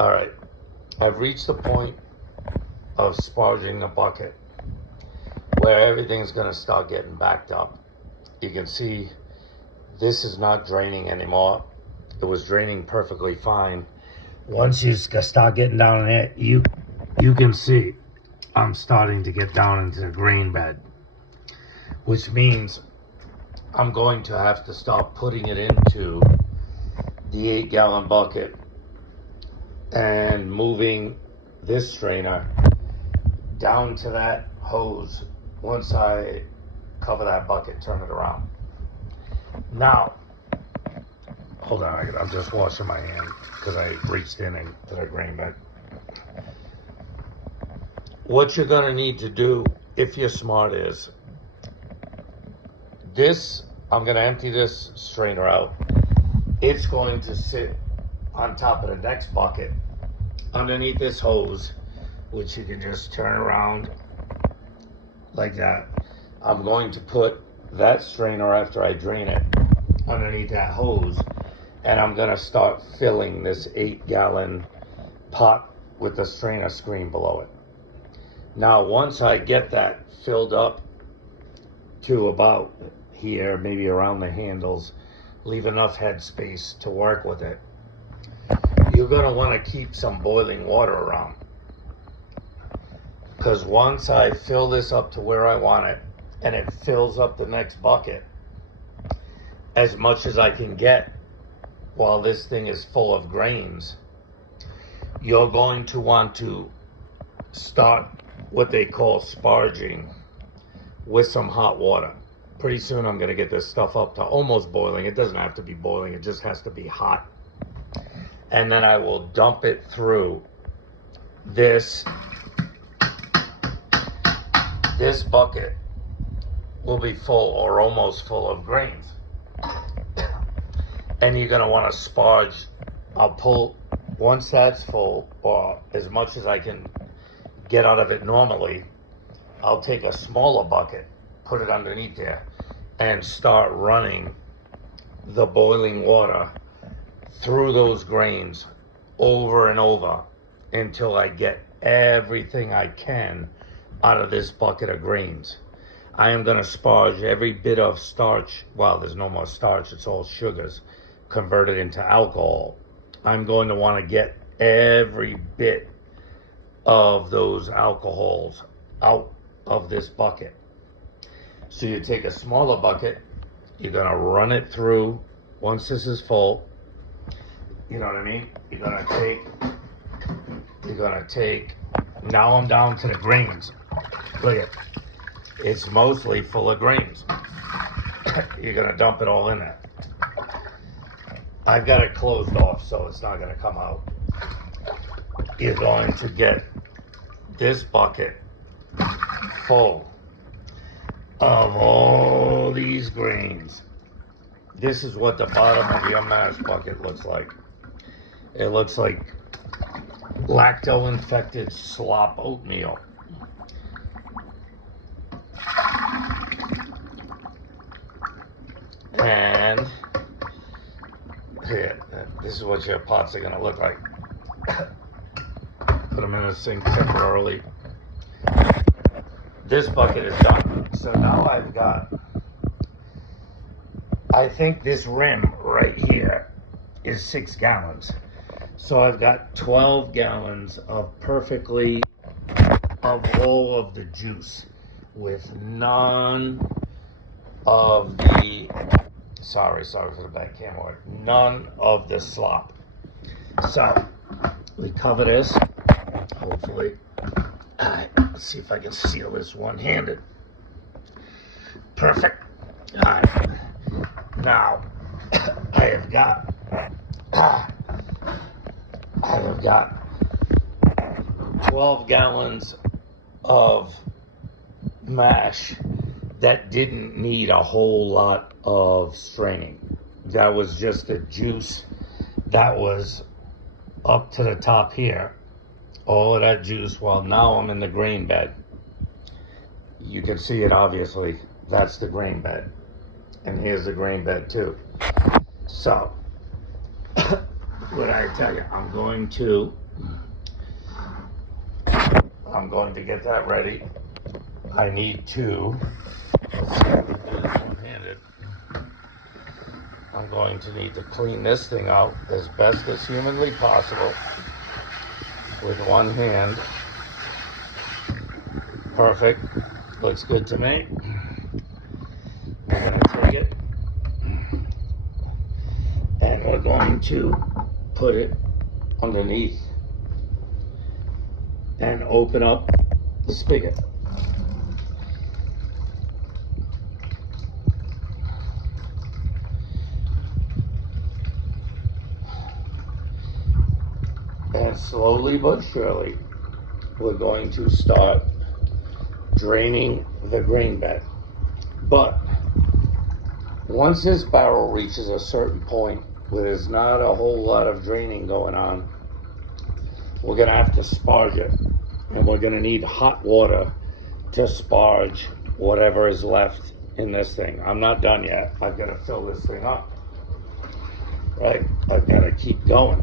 All right, I've reached the point of sparging the bucket where everything's gonna start getting backed up. You can see this is not draining anymore. It was draining perfectly fine. Once you start getting down in there, you can see I'm starting to get down into the grain bed, which means I'm going to have to start putting it into the 8-gallon bucket and moving this strainer down to that hose. Once I cover that bucket, turn it around. Now, hold on, I'm just washing my hand because I reached in into the grain bed. What you're gonna need to do, if you're smart, is this. I'm gonna empty this strainer out. It's going to sit on top of the next bucket underneath this hose, which you can just turn around like that. I'm going to put that strainer, after I drain it, underneath that hose, and I'm gonna start filling this 8-gallon pot with the strainer screen below it. Now, once I get that filled up to about here, maybe around the handles, leave enough head space to work with it, you're gonna wanna keep some boiling water around. Because once I fill this up to where I want it, and it fills up the next bucket, as much as I can get while this thing is full of grains, you're going to want to start what they call sparging with some hot water. Pretty soon I'm gonna get this stuff up to almost boiling. It doesn't have to be boiling, it just has to be hot. And then I will dump it through this bucket will be full or almost full of grains. And you're gonna wanna sparge. I'll pull, once that's full, or as much as I can get out of it normally, I'll take a smaller bucket, put it underneath there, and start running the boiling water through those grains over and over until I get everything I can out of this bucket of grains. I am gonna sparge every bit of starch. Well, there's no more starch, it's all sugars converted into alcohol. I'm going to wanna get every bit of those alcohols out of this bucket. So you take a smaller bucket, you're gonna run it through. Once this is full, you know what I mean? You're gonna take, now I'm down to the grains. Look at it. It's mostly full of grains. You're gonna dump it all in there. I've got it closed off so it's not gonna come out. You're going to get this bucket full of all these grains. This is what the bottom of your mash bucket looks like. It looks like lacto-infected slop oatmeal. And here, this is what your pots are gonna look like. Put them in a sink temporarily. This bucket is done. So now I've got, I think this rim right here is 6 gallons. So I've got 12 gallons of all of the juice with none of the, sorry for the bad camera work, none of the slop. So we cover this, hopefully. All right, let's see if I can seal this one-handed. Perfect. All right, now I have got 12 gallons of mash that didn't need a whole lot of straining. That was just the juice that was up to the top here. All of that juice. Well, now I'm in the grain bed. You can see it, obviously. That's the grain bed. And here's the grain bed too. So, what I tell you, I'm going to I'm going to get that ready. I need to, let's see if I can do this one-handed. I'm going to need to clean this thing out as best as humanly possible with one hand. Perfect. Looks good to me. We're going to take it and we're going to put it underneath and open up the spigot. And slowly but surely, we're going to start draining the grain bed. But once this barrel reaches a certain point where there's not a whole lot of draining going on, we're gonna have to sparge it. And we're gonna need hot water to sparge whatever is left in this thing. I'm not done yet. I've gotta fill this thing up, right? I've gotta keep going.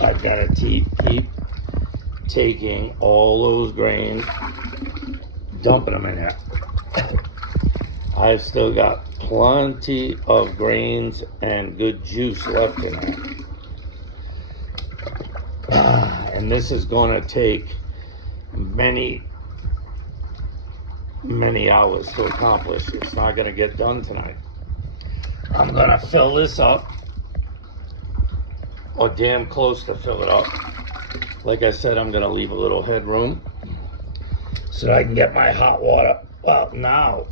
I've gotta keep taking all those grains, dumping them in here. I've still got plenty of grains and good juice left in there. And this is going to take many hours to accomplish. It's not going to get done tonight. I'm going to fill this up, or damn close to fill it up. Like I said, I'm going to leave a little headroom so I can get my hot water. Well, now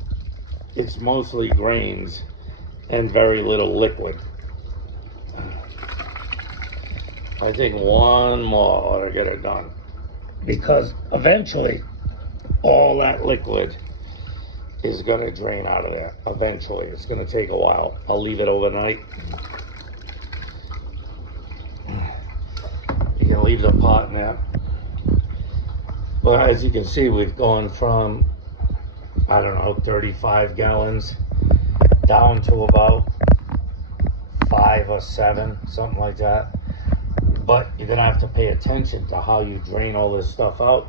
it's mostly grains and very little liquid. I think one more ought to get it done, because eventually all that liquid is going to drain out of there. Eventually, it's going to take a while. I'll leave it overnight. You can leave the pot in there. Well, as you can see, we've gone from, I don't know, 35 gallons down to about 5 or 7, something like that. But you're gonna have to pay attention to how you drain all this stuff out.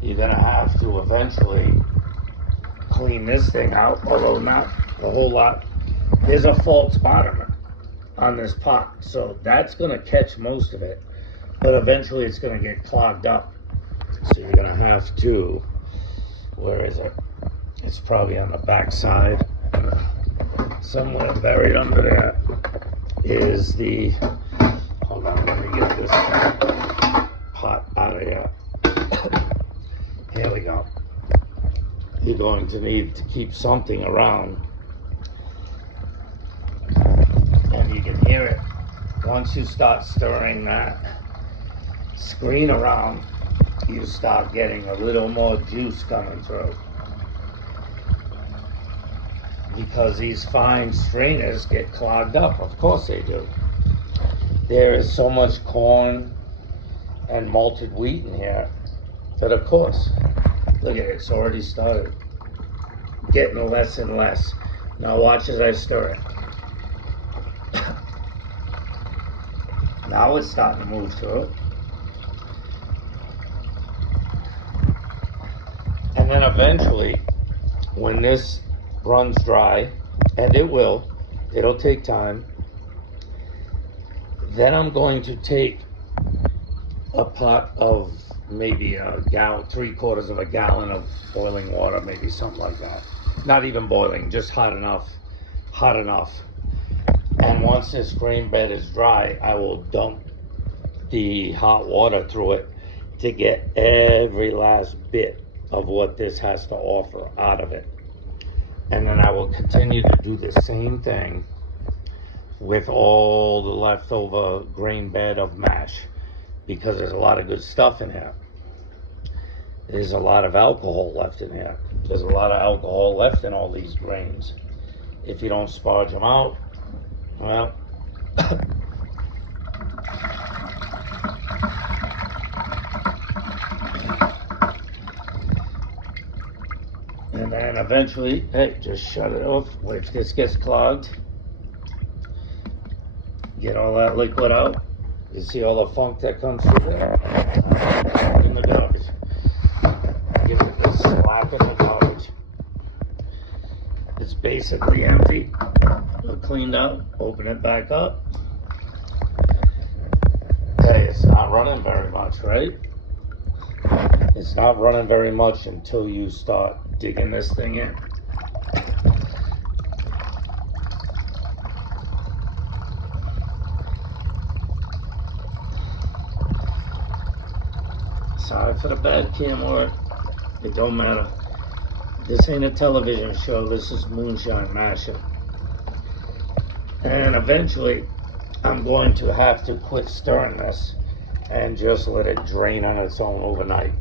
You're gonna have to eventually clean this thing out, although not a whole lot. There's a false bottom on this pot, so that's gonna catch most of it, but eventually it's gonna get clogged up. So you're gonna have to, where is it? It's probably on the back side. Somewhere buried under there is the, hold on, let me get this pot out of here. Here we go. You're going to need to keep something around. And you can hear it. Once you start stirring that screen around, you start getting a little more juice coming through. Because these fine strainers get clogged up. Of course they do. There is so much corn and malted wheat in here that, of course, look at it, it's already started getting less and less. Now watch as I stir it. Now it's starting to move through. And then eventually, when this runs dry, and it will, it'll take time, then I'm going to take a pot of maybe a gallon, 3/4 of a gallon of boiling water, maybe something like that. Not even boiling, just hot enough. And once this grain bed is dry, I will dump the hot water through it to get every last bit of what this has to offer out of it. And then I will continue to do the same thing with all the leftover grain bed of mash, because there's a lot of good stuff in here. There's a lot of alcohol left in here. There's a lot of alcohol left in all these grains. If you don't sparge them out, well, and then eventually, hey, just shut it off. If this gets clogged, get all that liquid out, You see all the funk that comes through there? In the garbage. Give it a slap in the garbage. It's basically empty. Cleaned out. Open it back up. Hey, it's not running very much, right? It's not running very much until you start digging this thing in. Sorry for the bad camera. It don't matter. This ain't a television show. This is Moonshine mashing. And eventually, I'm going to have to quit stirring this and just let it drain on its own overnight.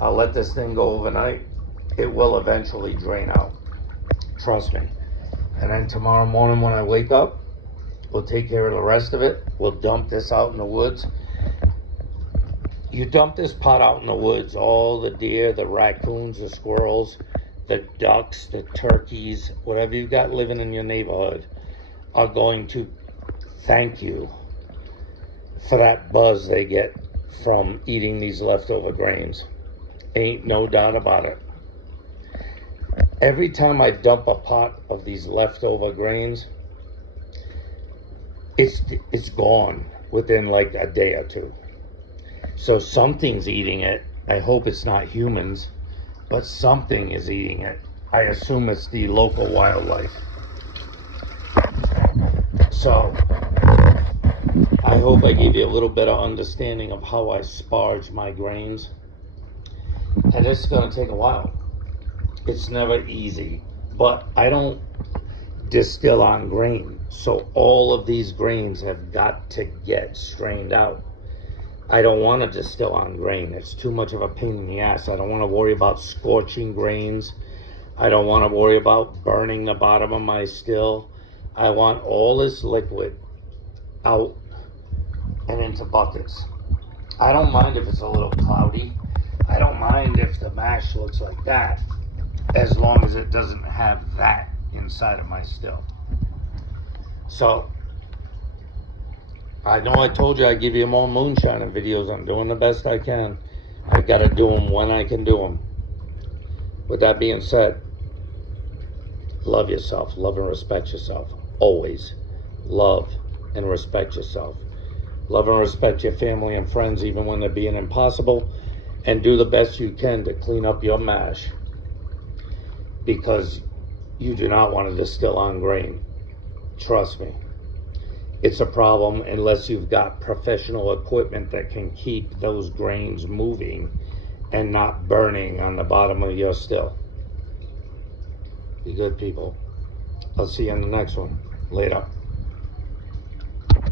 I'll let this thing go overnight. It will eventually drain out. Trust me. And then tomorrow morning when I wake up, we'll take care of the rest of it. We'll dump this out in the woods. You dump this pot out in the woods, all the deer, the raccoons, the squirrels, the ducks, the turkeys, whatever you've got living in your neighborhood are going to thank you for that buzz they get from eating these leftover grains. Ain't no doubt about it. Every time I dump a pot of these leftover grains, it's gone within like a day or two. So something's eating it. I hope it's not humans, but something is eating it. I assume it's the local wildlife. So I hope I gave you a little bit of understanding of how I sparge my grains. And it's going to take a while. It's never easy, but I don't distill on grain. So all of these grains have got to get strained out. I don't want to distill on grain. It's too much of a pain in the ass. I don't want to worry about scorching grains. I don't want to worry about burning the bottom of my still. I want all this liquid out and into buckets. I don't mind if it's a little cloudy. I don't mind if the mash looks like that, as long as it doesn't have that inside of my still. So I know I told you I'd give you more moonshine videos. I'm doing the best I can. I gotta do them when I can do them. With that being said, love yourself. Love and respect yourself. Always love and respect yourself. Love and respect your family and friends, even when they're being impossible. And do the best you can to clean up your mash, because you do not want to distill on grain. Trust me. It's a problem unless you've got professional equipment that can keep those grains moving and not burning on the bottom of your still. Be good, people. I'll see you on the next one. Later.